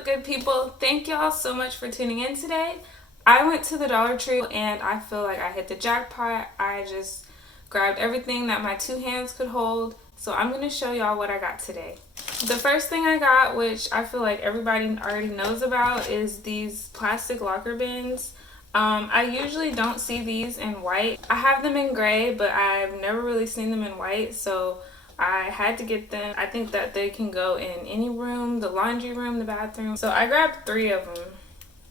up, good people? Thank y'all so much for tuning in today. I went to the Dollar Tree and I feel like I hit the jackpot. I just grabbed everything that my two hands could hold. So I'm going to show y'all what I got today. The first thing I got, which I feel like everybody already knows about, is these plastic locker bins. I usually don't see these in white. I have them in gray, but I've never really seen them in white, so I had to get them. I think that they can go in any room, the laundry room, the bathroom. So I grabbed 3 of them.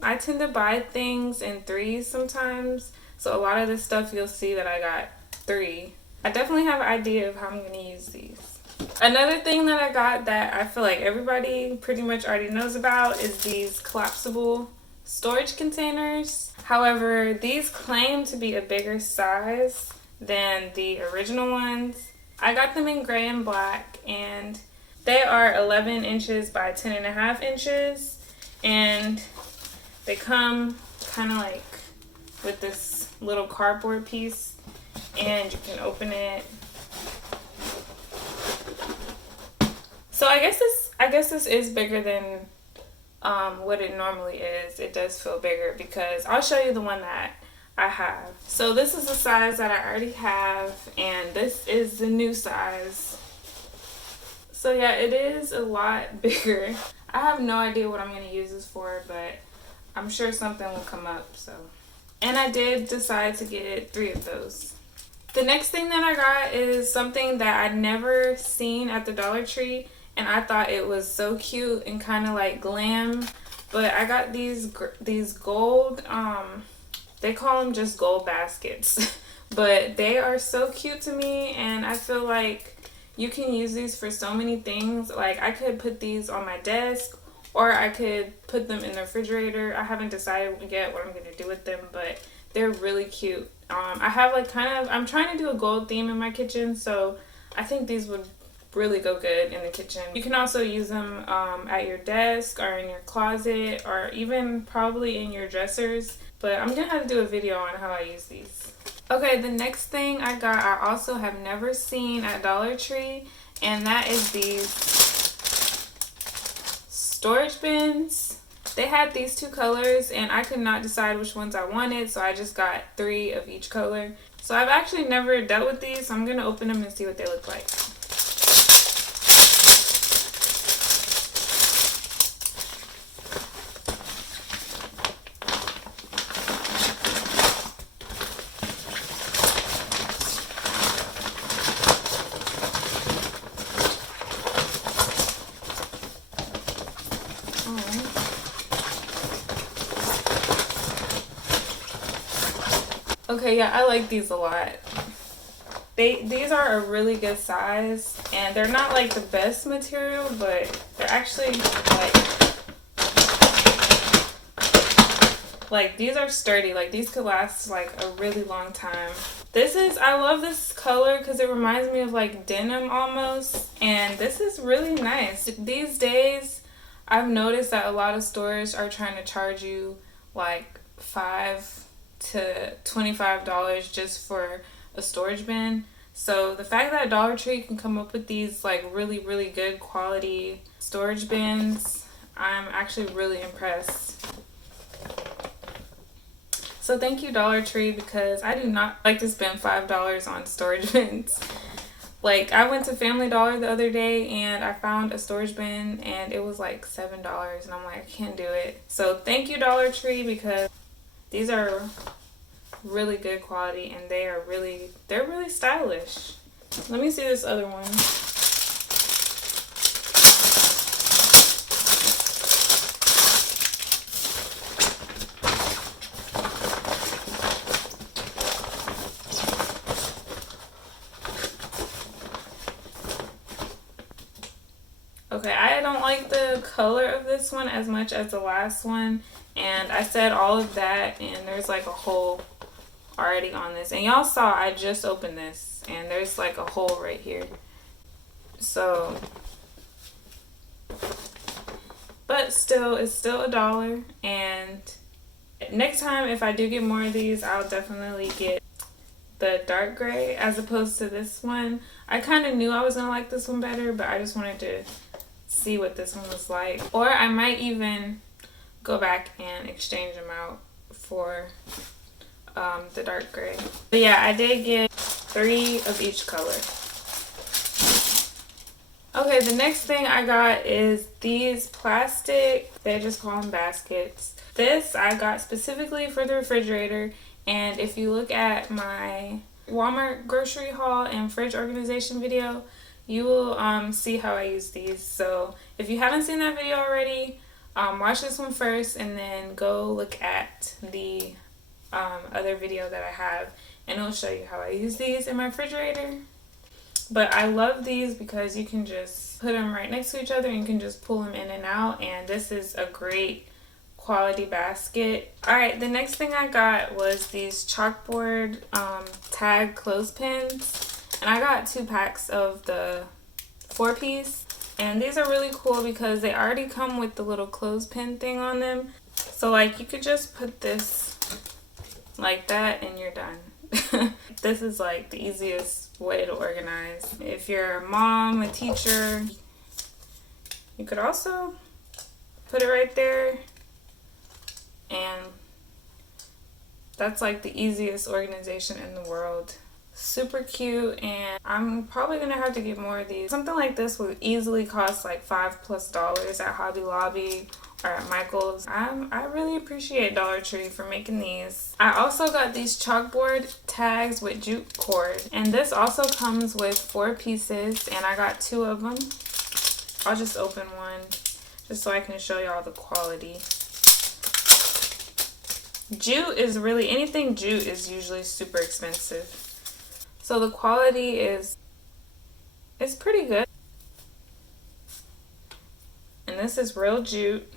I tend to buy things in 3s sometimes, so a lot of this stuff you'll see that I got 3. I definitely have an idea of how I'm going to use these. Another thing that I got that I feel like everybody pretty much already knows about is these collapsible storage containers. However, these claim to be a bigger size than the original ones. I got them in gray and black, and they are 11 inches by 10.5 inches, and they come kind of like with this little cardboard piece, and you can open it. So I guess this is bigger than what it normally is. It does feel bigger because I'll show you the one that I have. So this is the size that I already have, and this is the new size. So yeah, it is a lot bigger. I have no idea what I'm going to use this for, but I'm sure something will come up. So, and I did decide to get 3 of those. The next thing that I got is something that I'd never seen at the Dollar Tree, and I thought it was so cute and kind of like glam. But I got these gold, they call them just gold baskets, but they are so cute to me, and I feel like you can use these for so many things. Like I could put these on my desk, or I could put them in the refrigerator. I haven't decided yet what I'm going to do with them, but they're really cute. I have like I'm trying to do a gold theme in my kitchen, so I think these would really go good in the kitchen. You can also use them at your desk or in your closet, or even probably in your dressers, but I'm gonna have to do a video on how I use these. Okay, the next thing I got I also have never seen at Dollar Tree, and that is these storage bins. They had these 2 colors, and I could not decide which ones I wanted, so I just got 3 of each color. So I've actually never dealt with these, so I'm gonna open them and see what they look like. Okay, yeah, I like these a lot. These are a really good size, and they're not like the best material, but they're actually like these are sturdy. Like these could last like a really long time. I love this color because it reminds me of like denim almost, and this is really nice. These days, I've noticed that a lot of stores are trying to charge you like $5 to $25 just for a storage bin. So the fact that Dollar Tree can come up with these like really good quality storage bins, I'm actually really impressed. So thank you, Dollar Tree, because I do not like to spend $5 on storage bins. Like I went to Family Dollar the other day and I found a storage bin and it was like $7, and I'm like, I can't do it. So thank you, Dollar Tree, because these are really good quality, and they're really stylish. Let me see this other one. Okay, I don't like the color of this one as much as the last one, and I said all of that, and there's like a hole already on this, and y'all saw I just opened this and there's like a hole right here. So, but still, it's still $1, and next time if I do get more of these, I'll definitely get the dark gray as opposed to this one. I kind of knew I was gonna like this one better, but I just wanted to see what this one was like. Or I might even go back and exchange them out for the dark gray. But yeah, I did get 3 of each color. Okay, the next thing I got is these plastic, they just call them baskets. This I got specifically for the refrigerator, and if you look at my Walmart grocery haul and fridge organization video, you will see how I use these. So if you haven't seen that video already, watch this one first and then go look at the other video that I have, and it'll show you how I use these in my refrigerator. But I love these because you can just put them right next to each other and you can just pull them in and out, and this is a great quality basket. Alright, the next thing I got was these Chalkboard tag clothespins, and I got 2 packs of the 4-piece, and these are really cool because they already come with the little clothespin thing on them. So like you could just put this like that and you're done. This is like the easiest way to organize. If you're a mom, a teacher, you could also put it right there, and that's like the easiest organization in the world. Super cute, and I'm probably gonna have to get more of these. Something like this would easily cost like $5+ at Hobby Lobby or at Michael's. I really appreciate Dollar Tree for making these. I also got these Chalkboard tags with jute cord, and this also comes with 4 pieces, and I got 2 of them. I'll just open one just so I can show y'all the quality. Jute is really, anything jute is usually super expensive. So the quality is, it's pretty good. And this is real jute.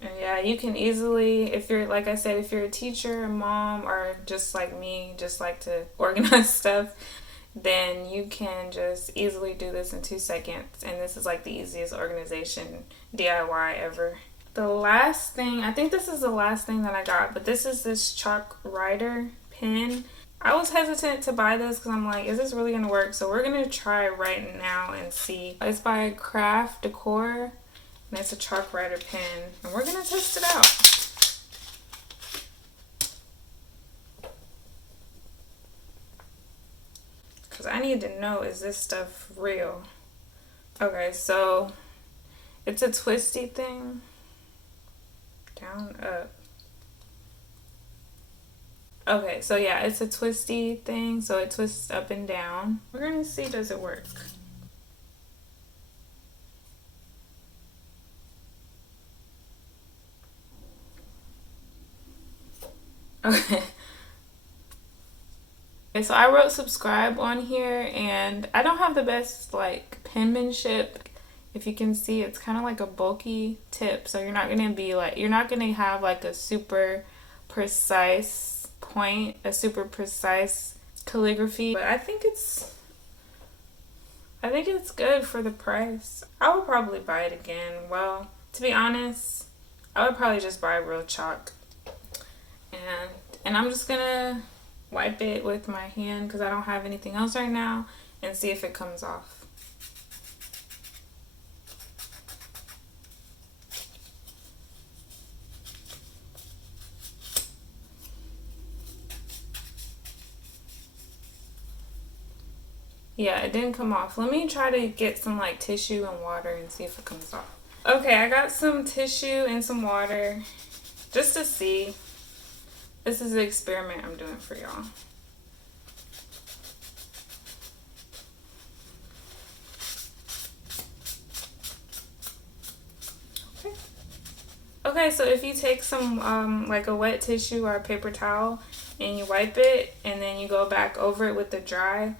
And yeah, you can easily, if you're, like I said, if you're a teacher, a mom, or just like me, just like to organize stuff, then you can just easily do this in 2 seconds. And this is like the easiest organization DIY ever. The last thing, I think this is the last thing that I got, but this is this chalk writer pen. I was hesitant to buy this because I'm like, is this really going to work? So we're going to try right now and see. It's by Craft Decor, and it's a chalk writer pen, and we're going to test it out. Because I need to know, is this stuff real? Okay, so it's a twisty thing. Down, up. Okay, so yeah, it's a twisty thing, so it twists up and down. We're gonna see, does it work? Okay. Okay, so I wrote subscribe on here, and I don't have the best like penmanship. If you can see, it's kind of like a bulky tip, so you're not gonna be like, you're not gonna have like a super precise point, a super precise calligraphy, but I think it's good for the price. I would probably buy it again. Well, to be honest, I would probably just buy real chalk, and I'm just gonna wipe it with my hand because I don't have anything else right now, and see if it comes off. Yeah, it didn't come off. Let me try to get some like tissue and water and see if it comes off. Okay, I got some tissue and some water just to see. This is the experiment I'm doing for y'all. Okay, so if you take some like a wet tissue or a paper towel and you wipe it and then you go back over it with the dry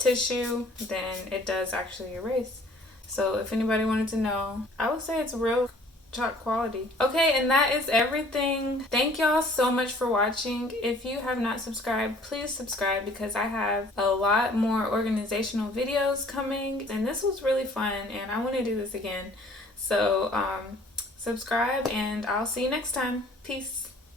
tissue, then it does actually erase. So if anybody wanted to know, I would say it's real chalk quality. Okay, and that is everything. Thank y'all so much for watching. If you have not subscribed, please subscribe because I have a lot more organizational videos coming, and this was really fun and I want to do this again. So subscribe, and I'll see you next time. Peace.